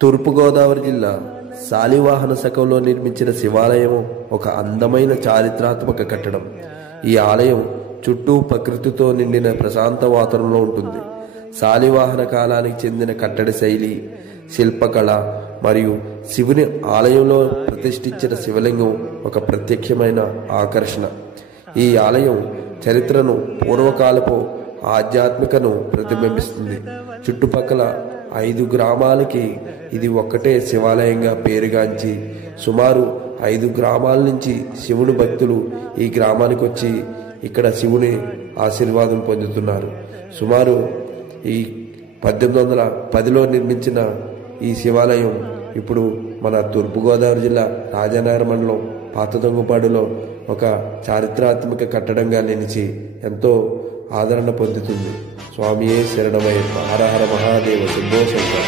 తూర్పుగోదావరి జిల్లా శాలివాహన శకంలో నిర్మించిన శివాలయం ఒక అందమైన చారిత్రాత్మక కట్టడం. ఈ ఆలయం చుట్టూ ప్రకృతితో నిండిన ప్రశాంత వాతావరణంలో ఉంటుంది. శాలివాహన కాలానికి చెందిన కట్టడి శైలి, శిల్పకళ మరియు శివుని ఆలయంలో ప్రతిష్ఠించిన శివలింగం ఒక ప్రత్యక్షమైన ఆకర్షణ. ఈ ఆలయం చరిత్రను, పూర్వకాలపు ఆధ్యాత్మికను ప్రతిబింబిస్తుంది. చుట్టుపక్కల 5 గ్రామాలకి ఇది ఒక్కటే శివాలయంగా పేరుగాంచి సుమారు 5 గ్రామాల నుంచి శివుని భక్తులు ఈ గ్రామానికి వచ్చి ఇక్కడ శివుని ఆశీర్వాదం పొందుతున్నారు. సుమారు ఈ 1810లో నిర్మించిన ఈ శివాలయం ఇప్పుడు మన తూర్పుగోదావరి జిల్లా రాజానగరం మండలం పాత దొంగపాడులో ఒక చారిత్రాత్మక కట్టడంగా నిలిచి ఎంతో ఆదరణ పొందుతుంది. స్వామియే శరణమయ్యప్ప. హర హర మహాదేవ. శంభో శంకర.